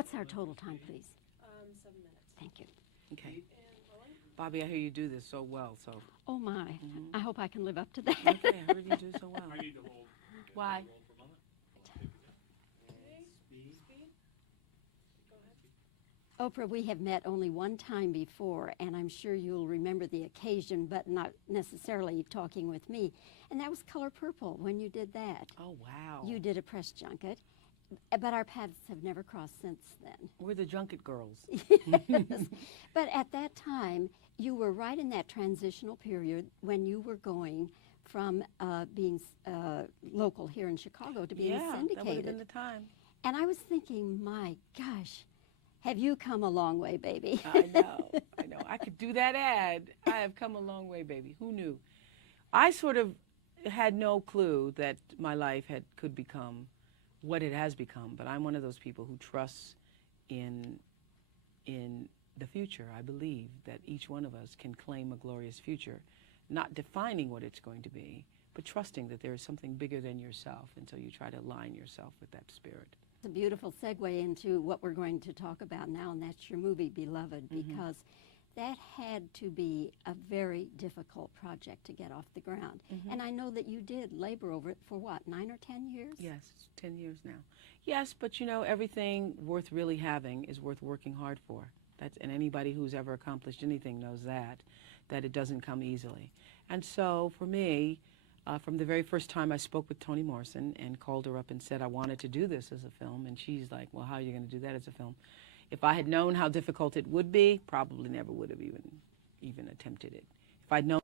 What's our total time, please? 7 minutes. Thank you. Okay. Bobby, I hear you do this so well, so. Oh, my. I hope I can live up to that. Okay, I heard you do so well. I need to hold. Why? Hold for a moment. Speed. Go ahead. Oprah, we have met only one time before, and I'm sure you'll remember the occasion, but not necessarily talking with me. And that was Color Purple when you did that. Oh, wow. You did a press junket, but our paths have never crossed since then. We're the junket girls. Yes. But at that time, you were right in that transitional period when you were going from being local here in Chicago to being Yeah, syndicated. that would have been the time. And I was thinking, my gosh, have you come a long way, baby? I know. I could do that ad. I have come a long way, baby. Who knew? I sort of had no clue that my life could become what it has become, but I'm one of those people who trusts in the future. I believe that each one of us can claim a glorious future, not defining what it's going to be, but trusting that there is something bigger than yourself, and so you try to align yourself with that spirit. It's a beautiful segue into what we're going to talk about now, and that's your movie, Beloved, because that had to be a very difficult project to get off the ground. And I know that you did labor over it for what, 9 or 10 years? Yes, 10 years now. Yes, but you know, everything worth really having is worth working hard for. And anybody who's ever accomplished anything knows that it doesn't come easily. And so for me, from the very first time I spoke with Toni Morrison and called her up and said I wanted to do this as a film, and she's like, well, how are you going to do that as a film? If I had known how difficult it would be, probably never would have even attempted it. If I'd known.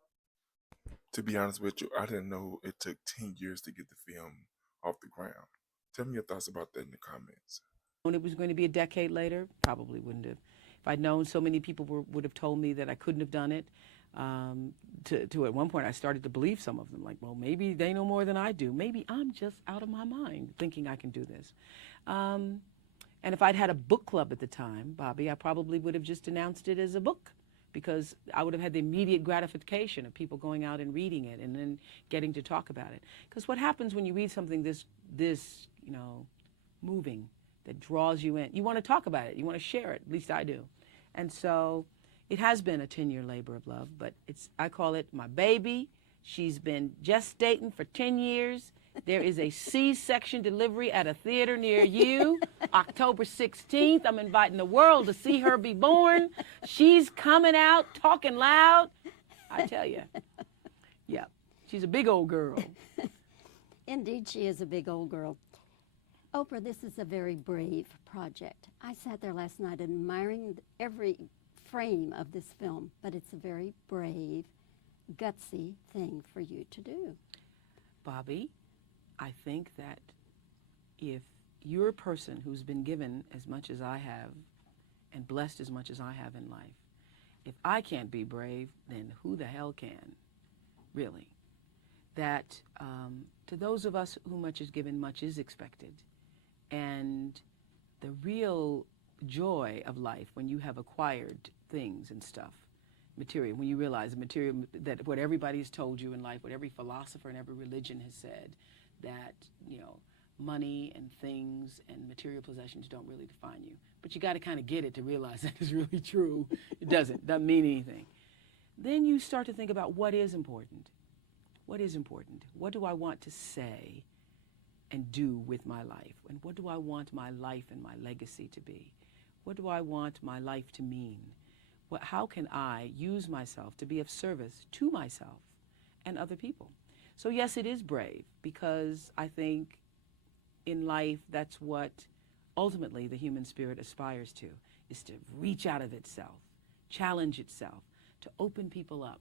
To be honest with you, I didn't know it took 10 years to get the film off the ground. Tell me your thoughts about that in the comments. When it was going to be a decade later, probably wouldn't have. If I'd known so many people would have told me that I couldn't have done it, to at one point I started to believe some of them, like, well, maybe they know more than I do. Maybe I'm just out of my mind thinking I can do this. And if I'd had a book club at the time, Bobby, I probably would have just announced it as a book, because I would have had the immediate gratification of people going out and reading it and then getting to talk about it. Because what happens when you read something this moving, that draws you in, you want to talk about it, you want to share it, at least I do. And so it has been a 10-year labor of love, but I call it my baby. She's been gestating for 10 years. There is a C-section delivery at a theater near you, October 16th. I'm inviting the world to see her be born. She's coming out, talking loud. I tell you. Yeah, she's a big old girl. Indeed, she is a big old girl. Oprah, this is a very brave project. I sat there last night admiring every frame of this film, but it's a very brave, gutsy thing for you to do. Bobby, I think that if you're a person who's been given as much as I have and blessed as much as I have in life, if I can't be brave, then who the hell can, really? That to those of us who much is given, much is expected. And the real joy of life when you have acquired things and stuff, material, when you realize the material, that what everybody's told you in life, what every philosopher and every religion has said, that, money and things and material possessions don't really define you. But you got to kind of get it to realize that is really true. It doesn't mean anything. Then you start to think about what is important. What is important? What do I want to say and do with my life? And what do I want my life and my legacy to be? What do I want my life to mean? How can I use myself to be of service to myself and other people? So yes, it is brave, because I think in life that's what ultimately the human spirit aspires to, is to reach out of itself, challenge itself, to open people up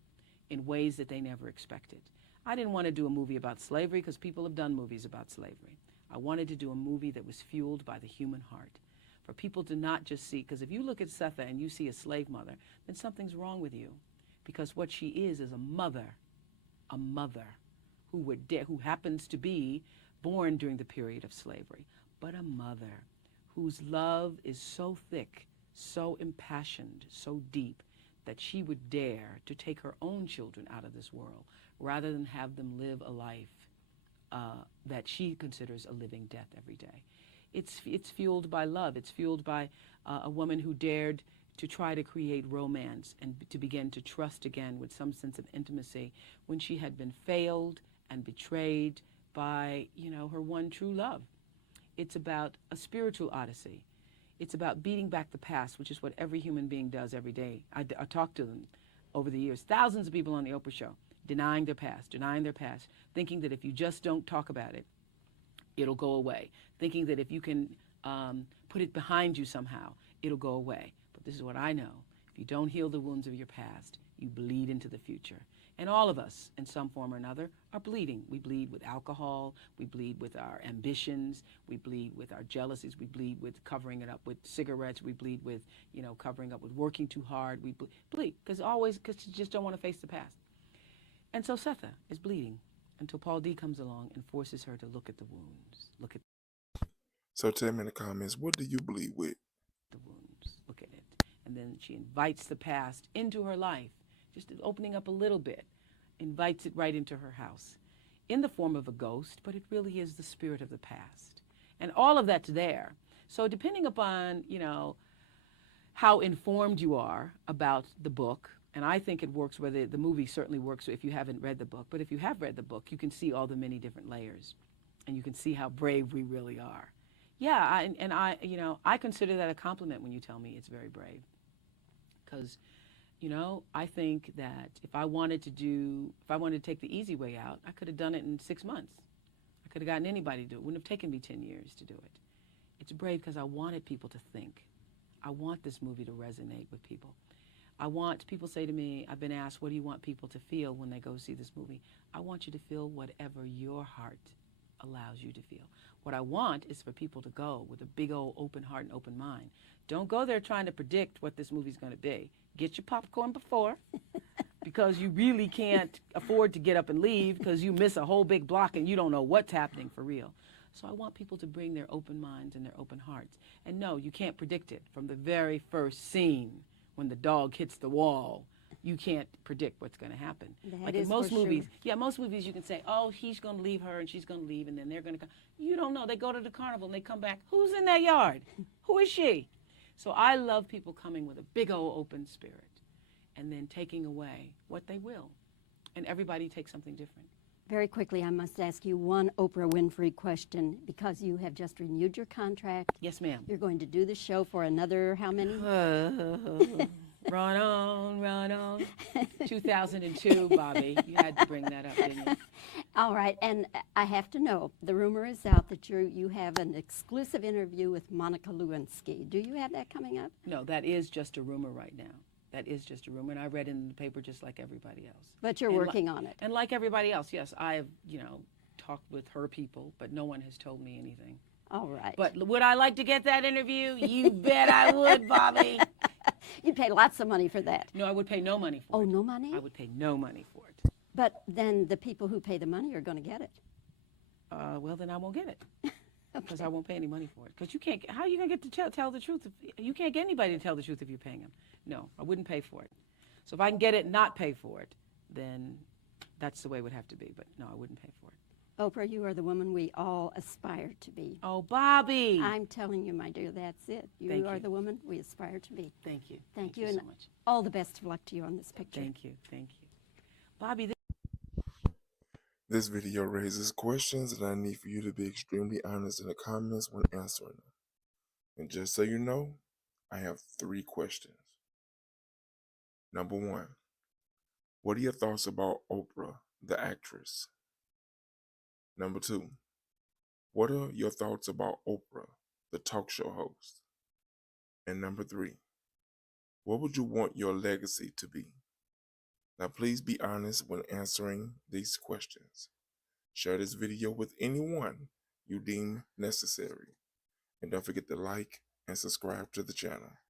in ways that they never expected. I didn't want to do a movie about slavery because people have done movies about slavery. I wanted to do a movie that was fueled by the human heart, for people to not just see, because if you look at Setha and you see a slave mother, then something's wrong with you, because what she is a mother who happens to be born during the period of slavery, but a mother whose love is so thick, so impassioned, so deep, that she would dare to take her own children out of this world rather than have them live a life that she considers a living death every day. It's fueled by love. It's fueled by a woman who dared to try to create romance and to begin to trust again with some sense of intimacy when she had been failed and betrayed by, her one true love. It's about a spiritual odyssey. It's about beating back the past, which is what every human being does every day. I talk to them over the years, thousands of people on the Oprah show, denying their past, thinking that if you just don't talk about it, it'll go away, thinking that if you can put it behind you somehow, it'll go away. But this is what I know. If you don't heal the wounds of your past, you bleed into the future. And all of us, in some form or another, are bleeding. We bleed with alcohol. We bleed with our ambitions. We bleed with our jealousies. We bleed with covering it up with cigarettes. We bleed with, covering up with working too hard. We bleed because you just don't want to face the past. And so Setha is bleeding until Paul D comes along and forces her to look at the wounds. Look at So tell me in the comments, what do you bleed with? the wounds. Look at it. And then she invites the past into her life, just opening up a little bit, invites it right into her house in the form of a ghost, but it really is the spirit of the past. And all of that's there. So depending upon, how informed you are about the book, and I think it works, whether the movie certainly works if you haven't read the book, but if you have read the book, you can see all the many different layers, and you can see how brave we really are. Yeah, I consider that a compliment when you tell me it's very brave. Because, I think that if I wanted to take the easy way out, I could have done it in 6 months. I could have gotten anybody to do it. It wouldn't have taken me 10 years to do it. It's brave because I wanted people to think. I want this movie to resonate with people. People say to me, I've been asked, what do you want people to feel when they go see this movie? I want you to feel whatever your heart allows you to feel. What I want is for people to go with a big old open heart and open mind. Don't go there trying to predict what this movie's going to be. Get your popcorn before, because you really can't afford to get up and leave because you miss a whole big block and you don't know what's happening for real. So I want people to bring their open minds and their open hearts. And no, you can't predict it from the very first scene when the dog hits the wall. You can't predict what's going to happen. That is most for movies, sure. yeah, most movies you can say, oh, he's going to leave her and she's going to leave and then they're going to come. You don't know. They go to the carnival and they come back. Who's in that yard? Who is she? So I love people coming with a big old open spirit and then taking away what they will. And everybody takes something different. Very quickly, I must ask you one Oprah Winfrey question, because you have just renewed your contract. Yes, ma'am. You're going to do the show for another how many? Run on. 2002, Bobby. You had to bring that up, didn't you? All right, and I have to know, the rumor is out that you have an exclusive interview with Monica Lewinsky. Do you have that coming up? No, that is just a rumor right now. That is just a rumor, and I read it in the paper just like everybody else. But you're working on it. And like everybody else, yes, I have, talked with her people, but no one has told me anything. All right. But would I like to get that interview? You bet I would, Bobby. You'd pay lots of money for that. No, I would pay no money for it. Oh, no money? I would pay no money for it. But then the people who pay the money are going to get it. Well, then I won't get it. Because I won't pay any money for it. Because you can't, how are you going to get to tell the truth? You can't get anybody to tell the truth if you're paying them. No, I wouldn't pay for it. So if I can get it and not pay for it, then that's the way it would have to be. But no, I wouldn't pay for it. Oprah, you are the woman we all aspire to be. Oh, Bobby. I'm telling you, my dear, that's it. You are the woman we aspire to be. Thank you. Thank you, so and much. all the best of luck to you on this picture. Thank you. Bobby, This video raises questions and I need for you to be extremely honest in the comments when answering them. And just so you know, I have 3 questions. Number 1, what are your thoughts about Oprah, the actress? Number 2, what are your thoughts about Oprah, the talk show host? And number 3, what would you want your legacy to be? Now please be honest when answering these questions. Share this video with anyone you deem necessary. And don't forget to like and subscribe to the channel.